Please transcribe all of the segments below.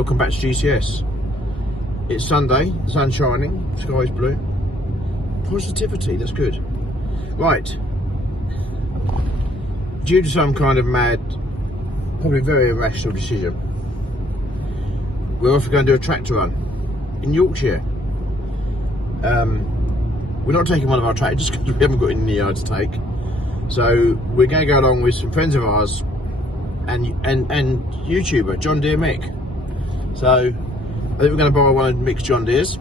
welcome back to GCS. It's Sunday, the sun's shining, the sky's blue. Positivity, that's good. Right. Due to some kind of mad, probably very irrational decision, we're off to go and do a tractor run in Yorkshire. We're not taking one of our tractors because we haven't got any in the yard to take. So we're going to go along with some friends of ours and YouTuber John Deere Mick. So I think we're going to borrow one of Mick's John Deere's,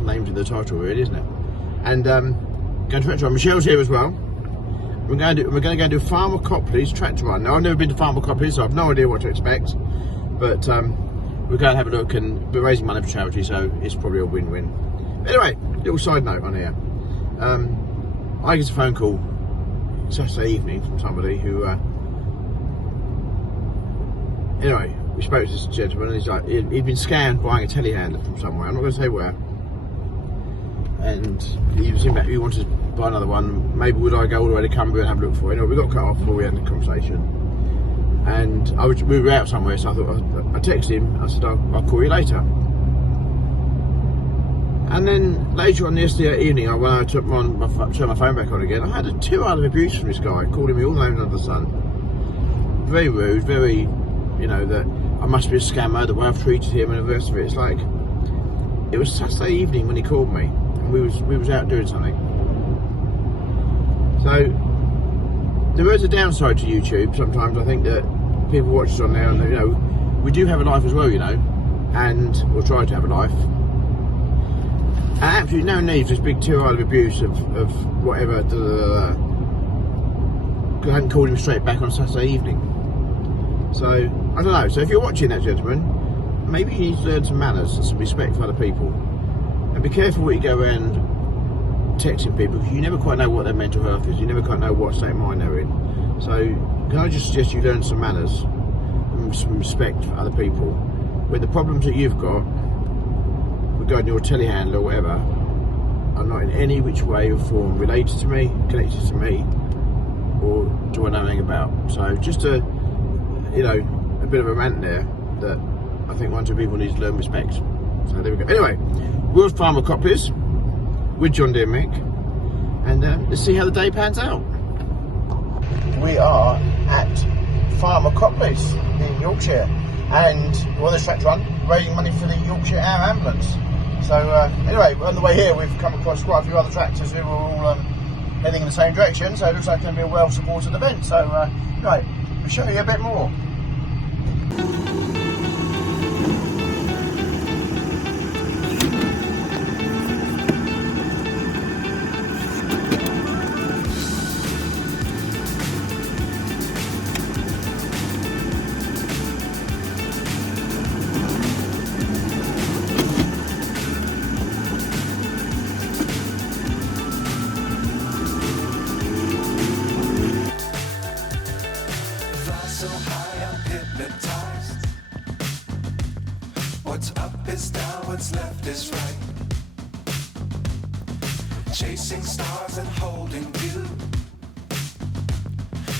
named in the title really, isn't it? And going to tractor run. Michelle's here as well. We're going to go and do Farmer Copleys Tractor Run. Now I've never been to Farmer Copleys, so I've no idea what to expect. But we're going to have a look, and we're raising money for charity, so it's probably a win-win. Anyway, little side note on here. I get a phone call Saturday evening from somebody who, anyway, we spoke to this gentleman, and he's like, he'd been scammed buying a telehandler from somewhere. I'm not going to say where. And he wanted to buy another one. Maybe would I go all the way to Cumbria and have a look for it? Anyway, we got cut off before we had the conversation. And we were out somewhere, so I thought, I texted him. I said, I'll call you later. And then later on yesterday evening, when I turned my phone back on again, I had a 2 hour of abuse from this guy, calling me all names under the sun. Very rude, very, you know, that I must be a scammer, the way I've treated him and the rest of it. It's like, it was Saturday evening when he called me, and we was out doing something. So there is a downside to YouTube. Sometimes I think that people watch us on there, and you know, we do have a life as well, you know, and we'll try to have a life. And absolutely no need for this big 2 hour of abuse of whatever. Because I hadn't called him straight back on Saturday evening. So I don't know. So if you're watching that, gentleman, maybe you need to learn some manners and some respect for other people, and be careful what you go around texting people, because you never quite know what their mental health is. You never quite know what state of mind they're in. So can I just suggest you learn some manners and some respect for other people, when the problems that you've got regarding your telehandler or whatever are not in any which way or form related to me, connected to me, or do I know anything about. So just a bit of a rant there that I think one or two people need to learn respect. So there we go. Anyway, we're with Farmer Copleys with John Deere Mick, and let's see how the day pans out. We are at Farmer Copleys in Yorkshire, and we're on this tractor run, raising money for the Yorkshire Air Ambulance. So anyway, on the way here we've come across quite a few other tractors who are all heading in the same direction, so it looks like it's going to be a well supported event. So right, we'll show you a bit more. So high, I'm hypnotized. What's up is down, what's left is right. Chasing stars and holding you.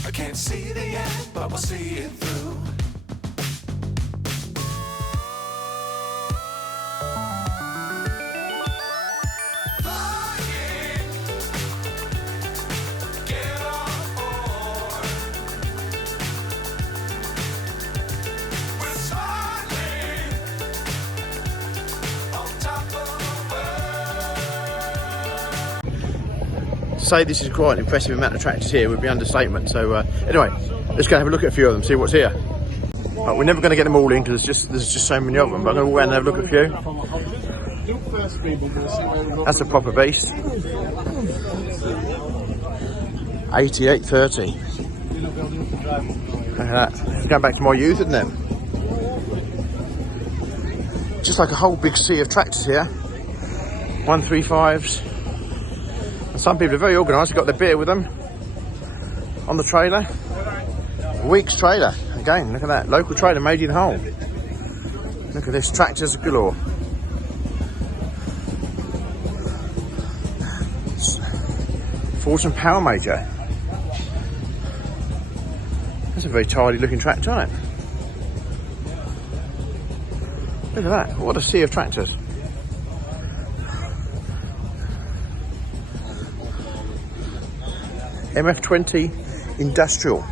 I can't see the end, but we'll see it through. Say this is quite an impressive amount of tractors here would be understatement. So anyway, let's go have a look at a few of them, see what's here. Right, we're never going to get them all in because there's just so many of them, but I'm going to go around and have a look at a few. That's a proper beast. 8830. Look at that. It's going back to my youth, isn't it? Just like a whole big sea of tractors here. 135s. And some people are very organised, they've got their beer with them on the trailer. Week's trailer, again, look at that, local trailer made in Hull. Look at this, tractors galore. Force and Power Major. That's a very tidy looking tractor, isn't it? Look at that, what a sea of tractors. MF20 Industrial.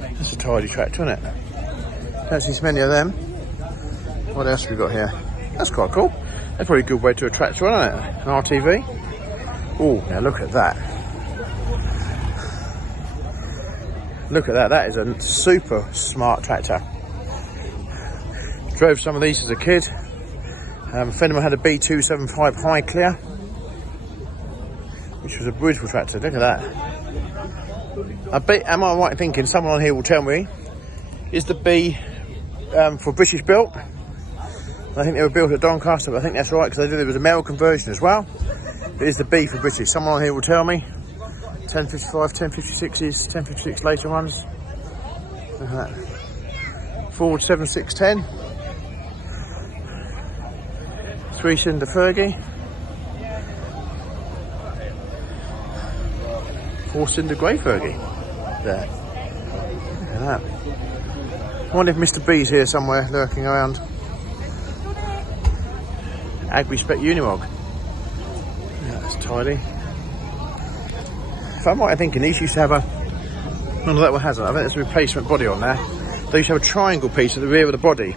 That's a tidy tractor, isn't it? Don't see so many of them. What else have we got here? That's quite cool. That's probably a good way to a tractor run, isn't it? An RTV. Oh, now look at that. Look at that, that is a super smart tractor. Drove some of these as a kid. A friend of mine had a B275 High Clear, which was a beautiful tractor. Look at that. I bet, am I right in thinking, someone on here will tell me, is the B for British built? I think they were built at Doncaster, but I think that's right, because there was a mail conversion as well. But is the B for British? Someone on here will tell me. 1055, 1056s, 1056 later ones. Look at that. Ford 7610. 3-cylinder Fergie. 4-cylinder grey Fergie. There. Look at that. I wonder if Mr. B's here somewhere lurking around. Agri-Spec Unimog. Yeah, that's tidy. If I'm right thinking, these used to have a... None of that one hasn't. I think there's a replacement body on there. They used to have a triangle piece at the rear of the body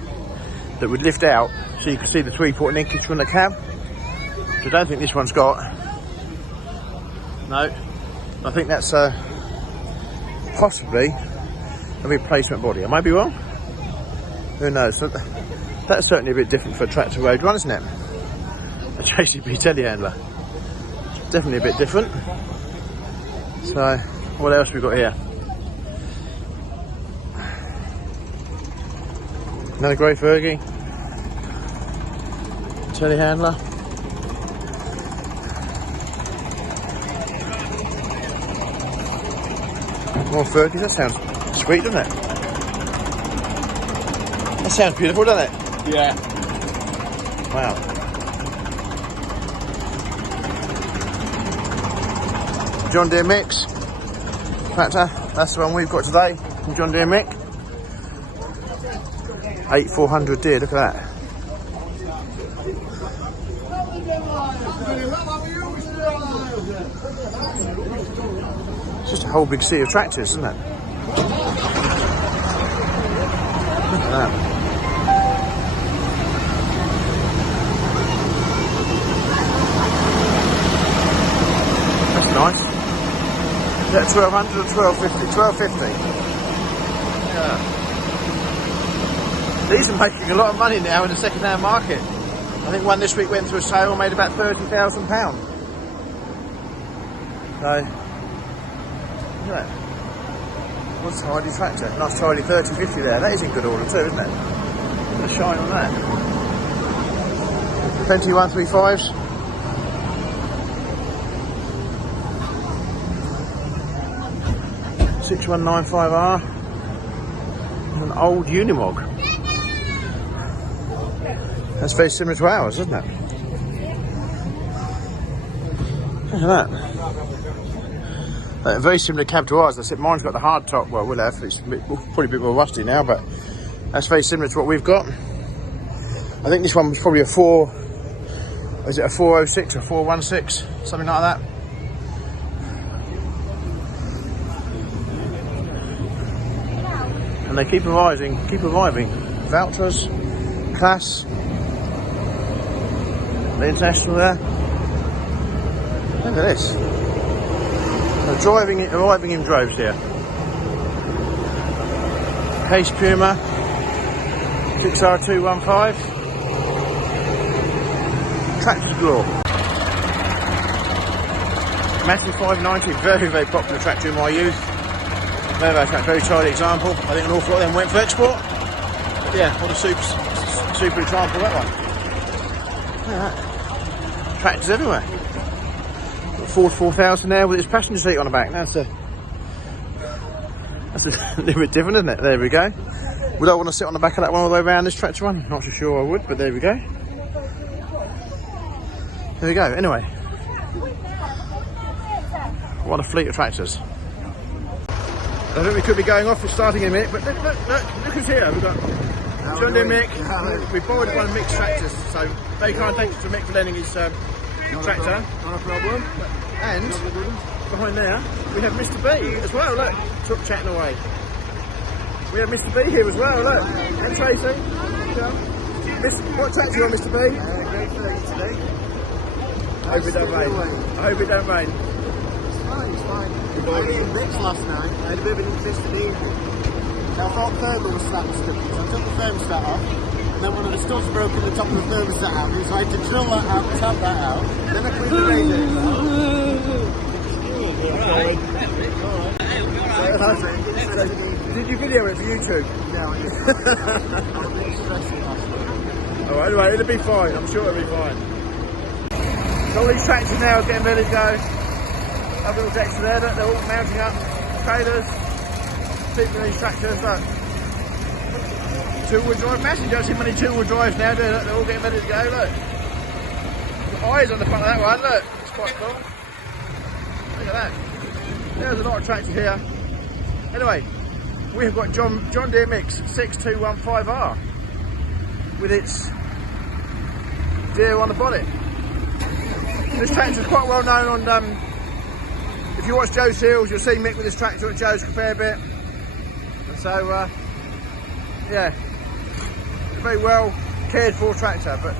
that would lift out so you could see the 3/4 linkage from the cab. Which I don't think this one's got. No. I think that's possibly a replacement body. I might be wrong. Who knows? That's certainly a bit different for a tractor road run, isn't it? A JCB telehandler. Definitely a bit different. So, what else have we got here? Another grey Fergie. Telehandler. More Fergies, that sounds sweet, doesn't it? That sounds beautiful, doesn't it? Yeah. Wow. John Deere Mix tractor, that's the one we've got today from John Deere Mick. 8400 Deere, look at that. It's just a whole big sea of tractors, isn't it? Look at that. That's nice. Is that 1200 or 1250? 1250. Yeah. These are making a lot of money now in the second-hand market. I think one this week went through a sale and made about £30,000. So, look at that. What a tidy tractor. Nice tidy 3050 there. That is in good order too, isn't it? Look at the shine on that. Plenty 135s. .6195R. An old Unimog. That's very similar to ours, isn't it? Look at that. Very similar cab to ours. I said mine's got the hard top. Well, we'll have. It's probably a bit more rusty now, but that's very similar to what we've got. I think this one was probably a 406 or 416, something like that. And they keep arriving. Valtras, Class, the International there. Look at this. They're arriving in droves here. Case Puma, 6R215. Tractors galore. Matthew 590, very, very popular tractor in my youth. Very tidy example. I think an awful lot of them went for export. But yeah, what a super example that one. Look at that. Tractors everywhere. Got Ford 4000 there with its passenger seat on the back. That's a little bit different, isn't it? There we go. Would I want to sit on the back of that one all the way around this tractor one? Not so sure I would, but there we go. There we go. Anyway, what a fleet of tractors. I think we could be going off and starting in a minute, but look who's here. We've got John Deere Mick. We borrowed one of Mick's tractors, so very kind thanks to Mick for lending his tractor. Not a problem. And behind there, we have Mr. B as well, look, truck chatting away. We have Mr. B here as well, look, and Tracy. What tractor you on, Mr. B? Great 30 today. I hope it don't rain. I hope it don't rain. It's fine. I did mix last night. I had a bit of an insistent evening. So I thought thermal was slightly stupid. So I took the thermostat off. And then one of the studs broke in the top of the thermostat out. So I had to drill that out, tap that out. Then I cleaned the radiator out. Did you video it for YouTube? No, I didn't. I was a bit stressing last night. Alright, anyway, it'll be fine. I'm sure it'll be fine. All these tractors now are getting ready to go. Have little decks there, look, they're all mounting up. Trailers, people in these tractors, look. Two-wheel drive, massive. You don't see many two-wheel drives now, do you? Look, they're all getting ready to go, look. The eyes on the front of that one, look. It's quite cool. Look at that. There's a lot of tractors here. Anyway, we have got John Deere Mix 6215R with its deer on the bonnet. This tractor is quite well known on, if you watch Joe's Hills, you'll see Mick with this tractor at Joe's a fair bit. And so, yeah, a very well cared for tractor, but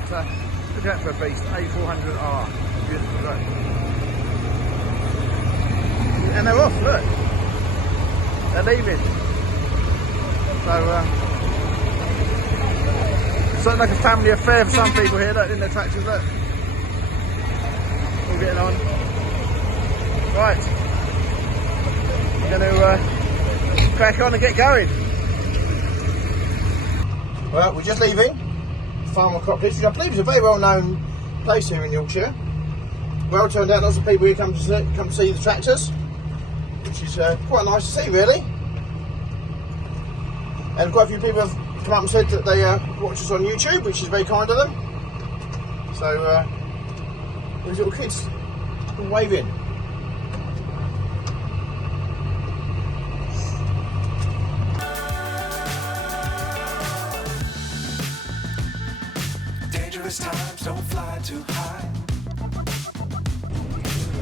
look at that for a beast, A400R, beautiful, look. And they're off, look. They're leaving. So, something like a family affair for some people here, look, in their tractors, look. All getting on. Right. We're going to crack on and get going. Well, we're just leaving Farmer Copleys, which I believe is a very well known place here in Yorkshire. Well turned out, lots of people here come to see the tractors, which is quite nice to see, really. And quite a few people have come up and said that they watch us on YouTube, which is very kind of them. So, these little kids all waving. Dangerous times, don't fly too high.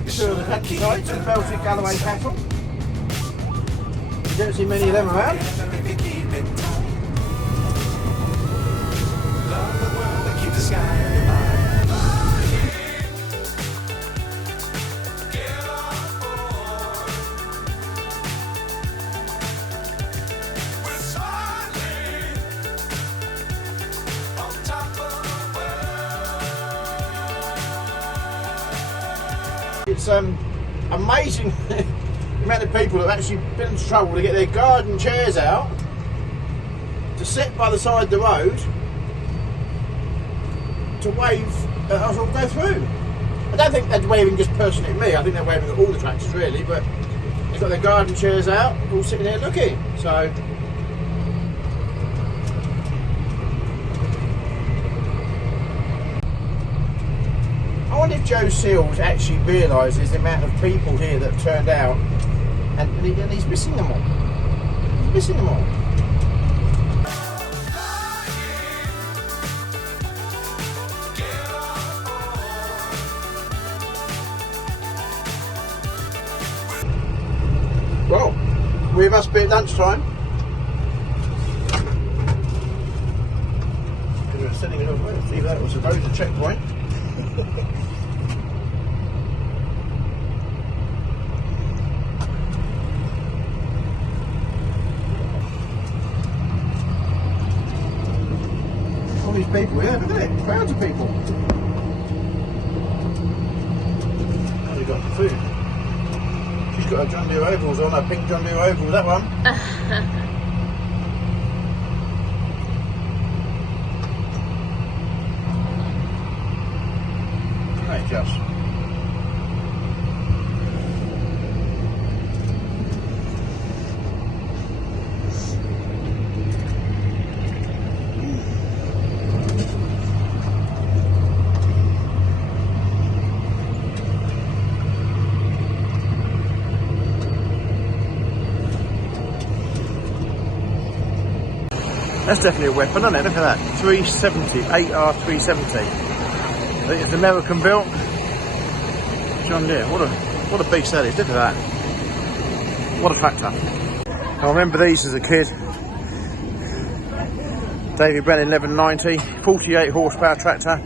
Two of the countryside, some Belgian Galloway cattle. You don't see many of them around. If you keep it tight. Love the world and keep the sky in your mind. We're soaring on top of the world. It's amazing the amount of people that have actually been into trouble to get their garden chairs out to sit by the side of the road to wave at us all go through. I don't think they're waving just personally at me, I think they're waving at all the tractors really, but they've got their garden chairs out, all sitting there looking. So I wonder if Joe Seals actually realises the amount of people here that have turned out, and he's missing them all. He's missing them all. Well, we must be at lunchtime. We were sitting over, see that was supposed to checkpoint. All these people here, look at it, crowds of people. Oh, they got the food. She's got her John Deere overalls on, her pink John Deere overalls, that one. Hey, Josh. That's definitely a weapon, isn't it? Look at that. 370, 8R370. I think it's American built. John Deere. What a beast that is. Look at that. What a tractor. I remember these as a kid. David Brennan 1190, 48 horsepower tractor.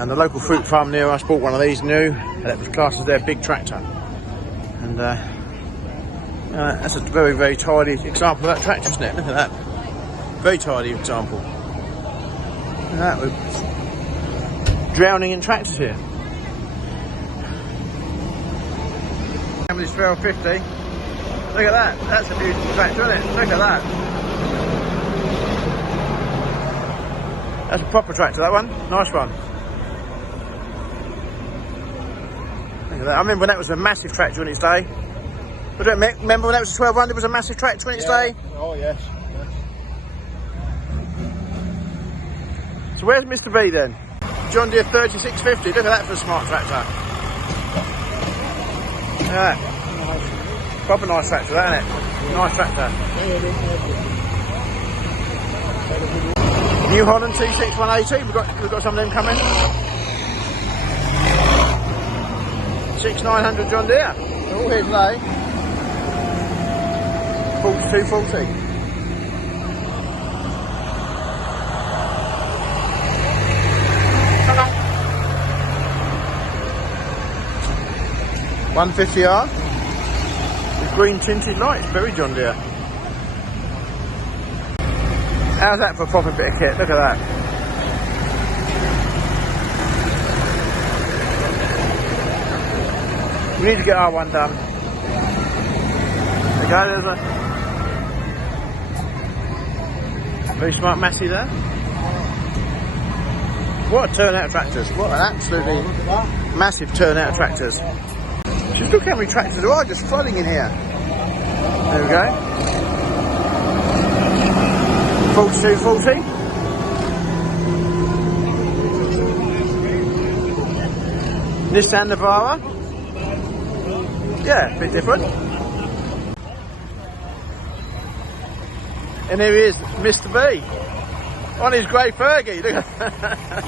And the local fruit farm near us bought one of these new. And it was classed as their big tractor. And that's a very, very tidy example of that tractor, isn't it? Look at that. Very tidy example. Look at that. We're drowning in tractors here. And with this 1250. Look at that. That's a beautiful tractor, isn't it? Look at that. That's a proper tractor, that one. Nice one. Look at that. I remember when that was a massive tractor in its day. But don't remember when that was a 1200, it was a massive tractor in its day? Oh, yes. So where's Mr. B then? John Deere 3650. Look at that for a smart tractor. Look at that. Proper nice tractor, that, isn't it? Nice tractor. New Holland T6 180. We've got some of them coming. 6900 John Deere. They're all here today. 4240. $150R with green tinted lights, very John Deere. How's that for a proper bit of kit? Look at that. We need to get our one done. There you go, there's a very smart Massey there. What a turnout of tractors. What an absolutely massive turnout of tractors. Just look how many tractors there are just flooding in here. There we go. 4240. Nissan Navara. Yeah, a bit different. And here he is, Mr. B. On his grey Fergie. Look at that.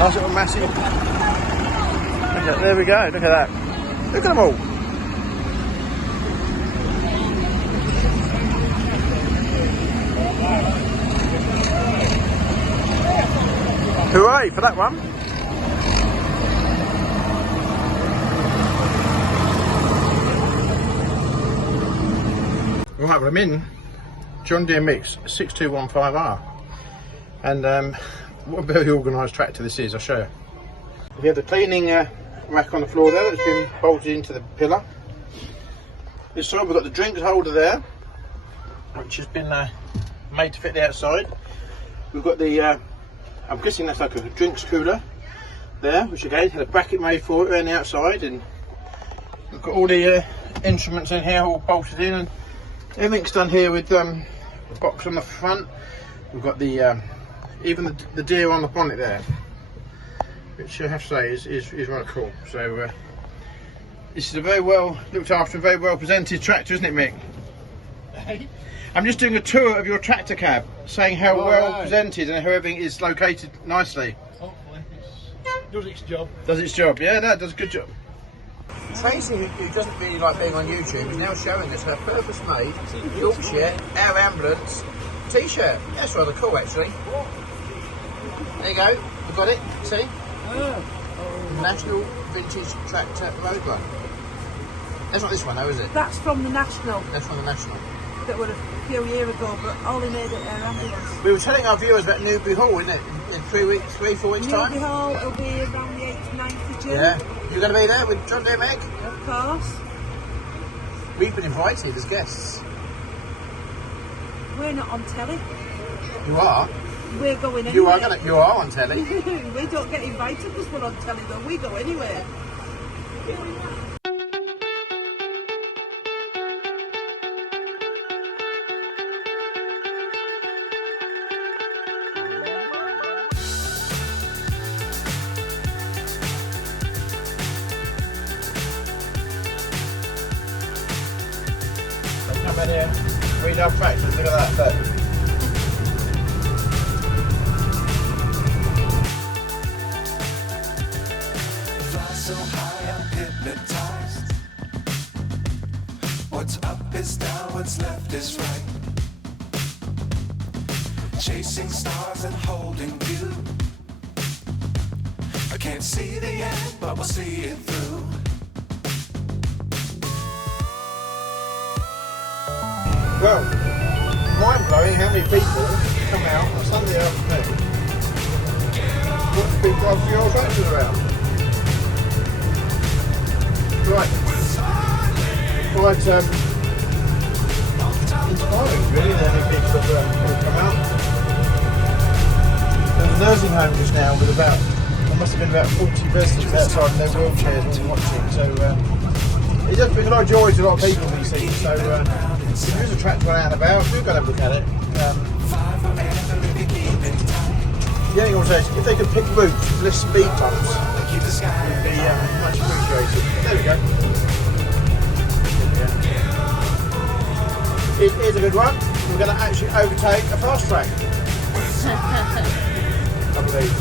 Nice little Massey. There we go, look at that. Look at them all. Hooray for that one. Right, well I'm in John Deere Mix 6215R. And what a very organised tractor this is, I'll show you. We have the cleaning rack on the floor there that's been bolted into the pillar. This side we've got the drinks holder there, which has been made to fit the outside. We've got the, I'm guessing that's like a drinks cooler there, which again had a bracket made for it around the outside, and we've got all the instruments in here all bolted in, and everything's done here with a box on the front. We've got the even the deer on the bonnet there, which I have to say is right cool. So this is a very well looked after and very well presented tractor, isn't it, Mick? I'm just doing a tour of your tractor cab, saying how well presented and how everything is located nicely. Hopefully it does its job. Does its job, yeah, no, it does a good job. Tracy, who doesn't really like being on YouTube, is now showing us her purpose-made Yorkshire Air Ambulance t-shirt. That's rather cool, actually. There you go, we've got it, see? National Vintage Tractor Road Run. That's not this one though, is it? That's from the National. That's from the National. That were a few years ago, but all in Air Ambulance. We were telling our viewers about Newbury Hall, isn't it? In 3 weeks, 4 weeks time? Newbury Hall will be around the 8th, 9th of June. Yeah. You're going to be there with John Deere, Meg? Of course. We've been invited as guests. We're not on telly. You are? We're going anywhere. You are on telly. We don't get invited because we're on telly though. We go anywhere. come in here. We love tractors, look at that, look. Fly so high, I'm hypnotized. What's up is down, what's left is right. Chasing stars and holding you. I can't see the end, but we'll see it through. Well, mind-blowing how many people come out on Sunday afternoon watch people drive the old tractors around. Right. Quite inspiring really, how many people have come out. There was a nursing home just now with there must have been about 40 residents outside in their wheelchairs all watching, so it does bring a lot of joy to a lot of people these things, so if there is a tractor run out and about, do go and have a look at it. The only thing I would say is if they could pick routes with less speed bumps, it would be much appreciated. There we go. It is a good one. We're going to actually overtake a fast track. I believe.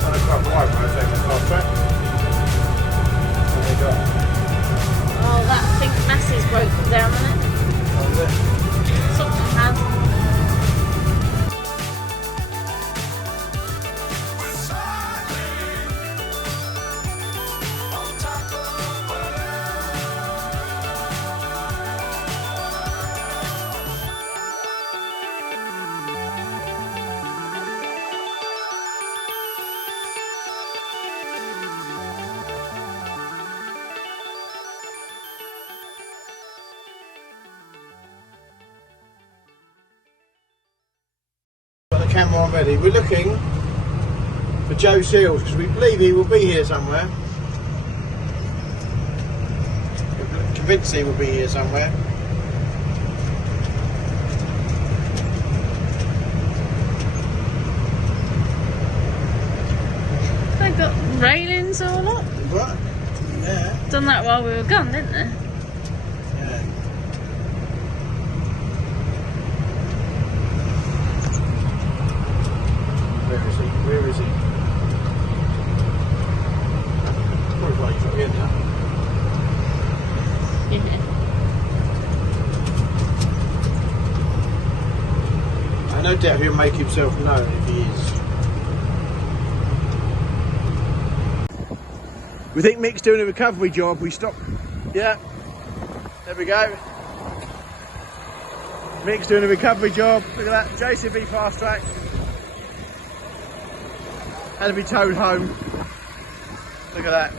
On a quite wide road, overtaking a fast track. What have they got? Oh, that big mass is broken down, isn't it? Oh, is it? Something has. Camera on ready. We're looking for Joe Seals because we believe he will be here somewhere. We're convinced he will be here somewhere. They got railings all up. What? Yeah. Done that while we were gone, didn't they? Yeah. Where is he? Where is he? Probably why he's not here now. I no doubt he'll make himself known if he is. We think Mick's doing a recovery job. We stop. Yeah. There we go. Mick's doing a recovery job. Look at that. JCB fast track. Had to be towed home. Look at that.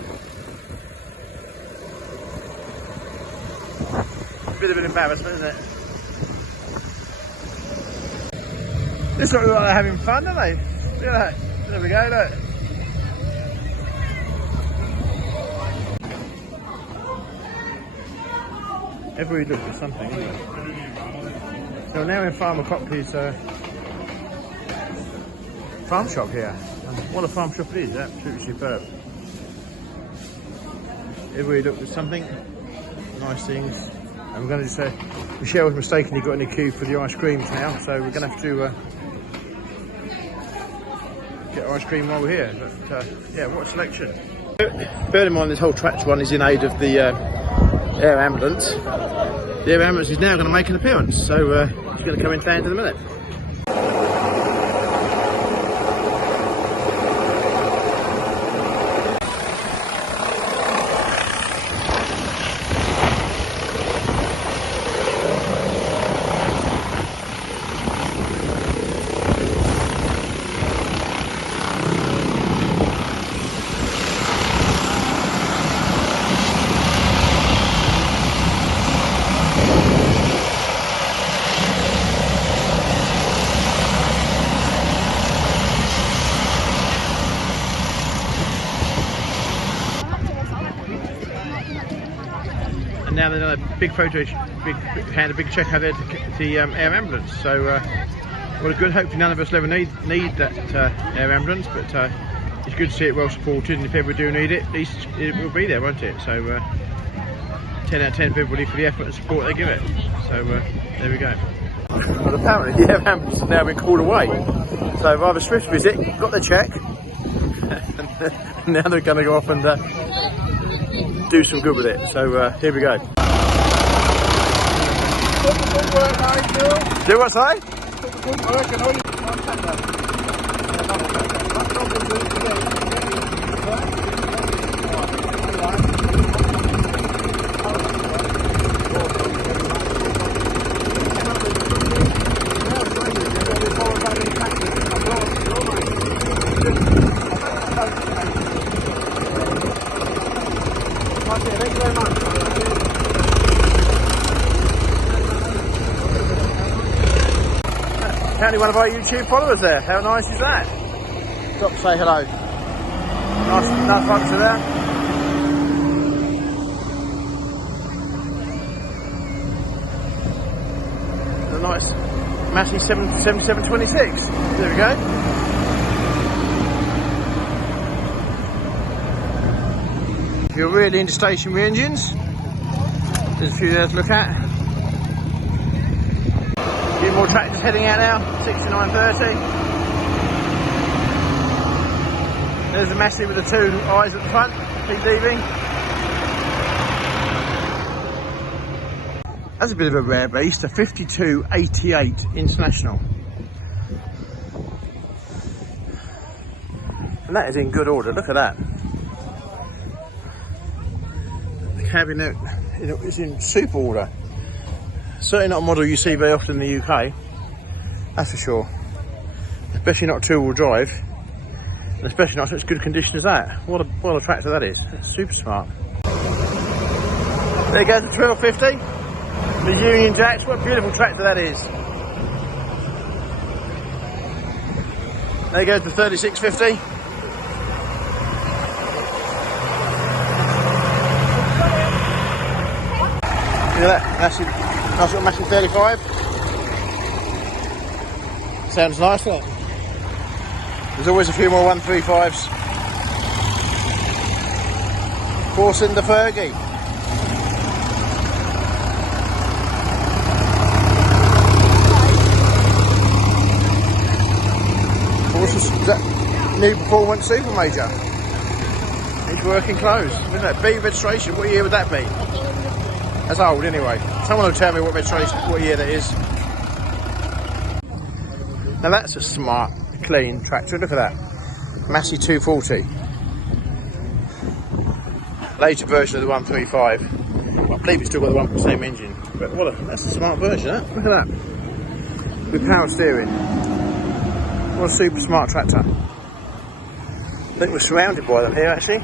Bit of an embarrassment, isn't it? This looks like they're having fun, don't they? Look at that. There we go, look. Everybody looks at something, isn't it? So now in Farmer Copleys farm shop here. And what a farm shop it is, absolutely superb. Everybody looked at something, nice things. And we're going to say, Michelle's mistakenly got in the queue for the ice creams now, so we're going to have to get ice cream while we're here. But yeah, what a selection. Bear in mind this whole tractor run is in aid of the Air Ambulance. The Air Ambulance is now going to make an appearance, so she's going to come in town in a minute. And now they've done a big photo, a big check out there to the Air Ambulance. So, what a good. Hopefully, none of us will ever need that Air Ambulance, but it's good to see it well supported. And if ever we do need it, at least it will be there, won't it? So, 10 out of 10 for everybody for the effort and support they give it. So there we go. Well, apparently the Air Ambulance has now been called away. So rather swift visit, got the check, and now they're going to go off and do some good with it. So here we go. Do what I say? Apparently one of our YouTube followers there. How nice is that? Stop to say hello. Nice bunch there. A nice Massey 7726. There we go. If you're really into stationary engines, there's a few there to look at. A few more tractors heading out now, 6930. There's a Massey with the two eyes at the front, keep leaving. That's a bit of a rare beast, a 5288 International. And that is in good order, look at that. The cabinet is in super order. Certainly not a model you see very often in the UK, that's for sure. Especially not two-wheel drive, and especially not in such good condition as that. What a tractor that is. It's super smart. There goes the 1250, the Union Jacks. What a beautiful tractor that is. There goes the 3650. Look at that, nice little Massey 35. Sounds nice, doesn't it? There's always a few more 135s. 4-cylinder Fergie. Is that new performance super major? It's working close. Isn't it? B registration, what year would that be? That's old anyway. Someone will tell me what registration, what year that is. Now that's a smart, clean tractor. Look at that. Massey 240. Later version of the 135. I believe it's still got the same engine. But that's a smart version, huh? Look at that. With power steering. What a super smart tractor. I think we're surrounded by them here actually.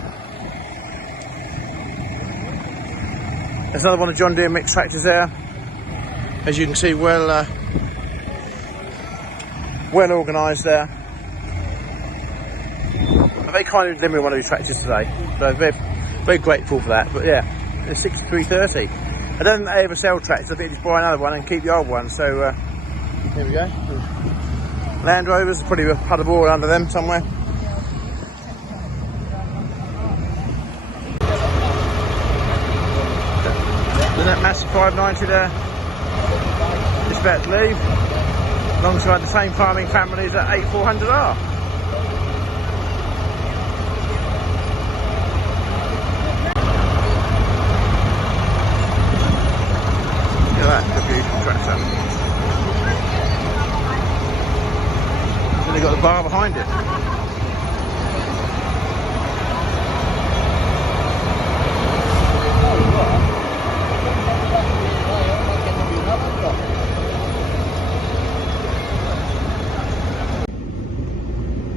There's another one of John Deere mixed tractors there. As you can see, well organised there. They kind of lent me one of these tractors today, so very, very grateful for that. But yeah, it's 6330. I don't think they ever sell tractors. I think just buy another one and keep the old one. So here we go. Land Rovers, probably a pad of oil under them somewhere. There's that massive 590 there, just about to leave, alongside the same farming families that 8400R. Look at that, a beautiful tractor. Then you've got the bar behind it.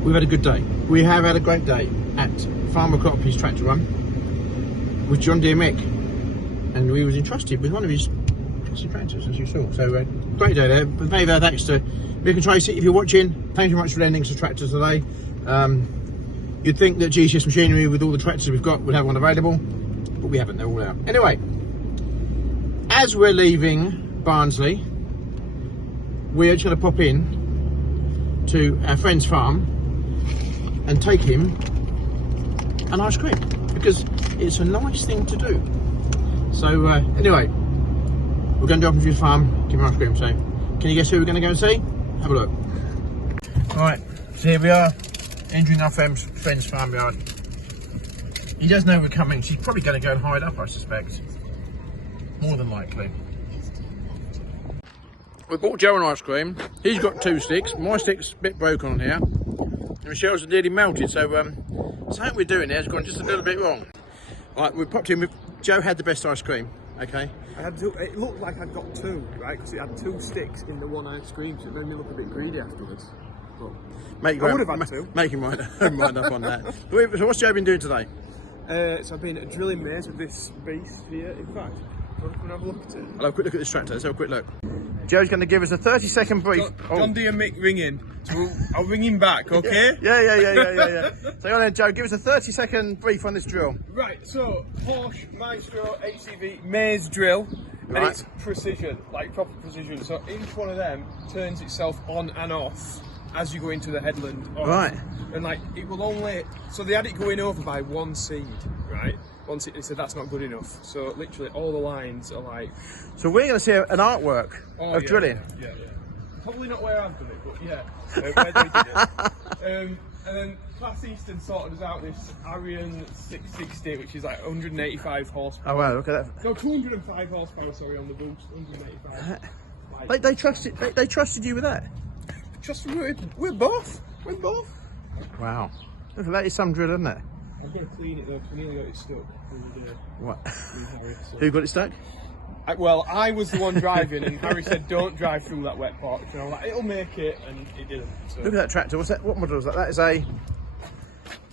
We've had a good day. We have had a great day at Farmer Copleys Tractor Run with John Deere Mick, and we was entrusted with one of his tractors, as you saw. So great day there. Very thanks to Mick and Tracy. If you're watching, thank you very much for lending us a tractor today. You'd think that GCS Machinery, with all the tractors we've got, would have one available, but we haven't. They're all out. Anyway, as we're leaving Barnsley, we're just going to pop in to our friend's farm and take him an ice cream, because it's a nice thing to do. So anyway, we're going to go up to his farm, give him ice cream. So, can you guess who we're going to go and see? Have a look. Right, so here we are, entering our friend's farmyard. He does know we're coming. She's probably going to go and hide up, I suspect. More than likely. We bought Joe an ice cream. He's got 2 sticks. My stick's a bit broken on here. And Michelle's nearly melted, so something we're doing there has gone just a little bit wrong. Right, we popped in with Joe had the best ice cream, okay? It looked like I'd got 2, right? Because it had 2 sticks in the one ice cream, so it made me look a bit greedy afterwards. But I would have had 2. Make him mind up on that. So what's Joe been doing today? So I've been drilling maize with this beast here. In fact, do you want to come and have a look at it? I'll have a quick look at this tractor. Let's have a quick look. Joe's going to give us a 30-second brief. John D and Mick ringing. So I'll ring him back, okay? Yeah. So go on then, Joe, give us a 30-second brief on this drill. Right, so Porsche Maestro HCV maize drill, and Right. it's precision, like proper precision. So each one of them turns itself on and off as you go into the headland. Right. And like it will only, so they had it going over by 1 seed, right? 1 seed, they said that's not good enough. So literally all the lines are like. So we're going to see an artwork of drilling. Yeah. Probably not where I've done it, but yeah, where they did it. And then Class Eastern sorted us out this Arian 660, which is like 185 horsepower. Oh wow, look at that. No, 205 horsepower, sorry, on the boost, 185. They trusted you with that? Just we're both. Wow. Look at that, is some drill, isn't it? I'm going to clean it though, because I nearly got it stuck. What? Harry, so. Who got it stuck? Well, I was the one driving, and Harry said, "Don't drive through that wet patch." And I was like, "It'll make it," and it didn't. So. Look at that tractor. What's that? What model is that? That is a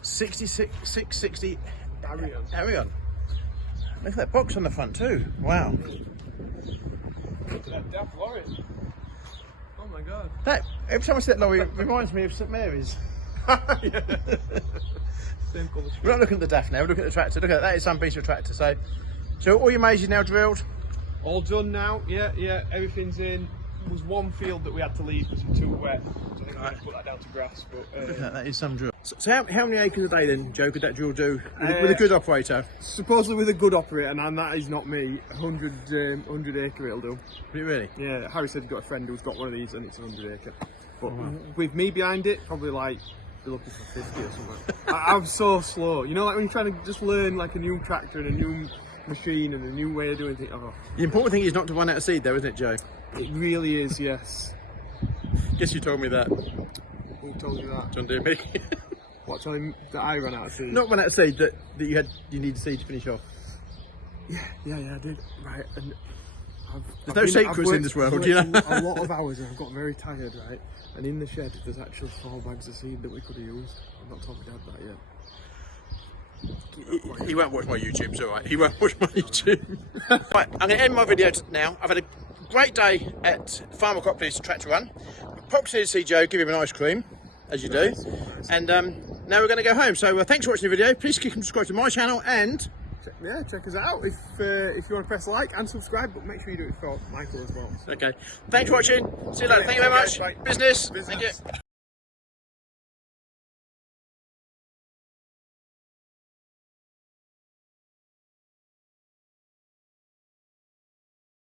660 Arian. Look at that box on the front too. Wow. Look at that daft lorry. Oh my god. That every time I see that lorry, it reminds me of St Mary's. Same colour. We're not looking at the daft now. We're looking at the tractor. Look at that. That is some piece of tractor. So all your maize is now drilled. All done now. Yeah. Everything's in. There was one field that we had to leave because it was too wet. So I think I had to put that down to grass. But Look at that is some drill. So how many acres a day then, Joe, could that drill do with a good operator? supposedly with a good operator, and that is not me. 100 acre it'll do. Really? Yeah. Harry said he's got a friend who's got one of these, and it's 100 acre. But with me behind it, probably like. Be looking for 50 or something. I'm so slow. You know, like when you're trying to just learn like a new tractor and a new machine and a new way of doing things. Oh, The important thing is not to run out of seed though, isn't it, Joe? it really is, yes. Guess you told me that. Who told you that? John Deere me. What, telling that I ran out of seed? Not run out of seed, that you need seed to finish off. Yeah, I did. Right, and There's no secrets in this world, you know. A lot of hours, and I've got very tired, right? And in the shed, there's actually 4 bags of seed that we could have used. I've not told my dad that yet. He won't watch my YouTube, it's alright. He won't watch my YouTube. Right, I'm going to end my video now. I've had a great day at Farmer Copleys Tractor Run. Popped to see Joe, give him an ice cream, as you do. And now we're going to go home. So thanks for watching the video. Please click and subscribe to my channel and... Check us out if you want to press like and subscribe, but make sure you do it for Michael as well. Okay, thanks for watching. See you later. Thank you very much. Bye. Business. Thank you.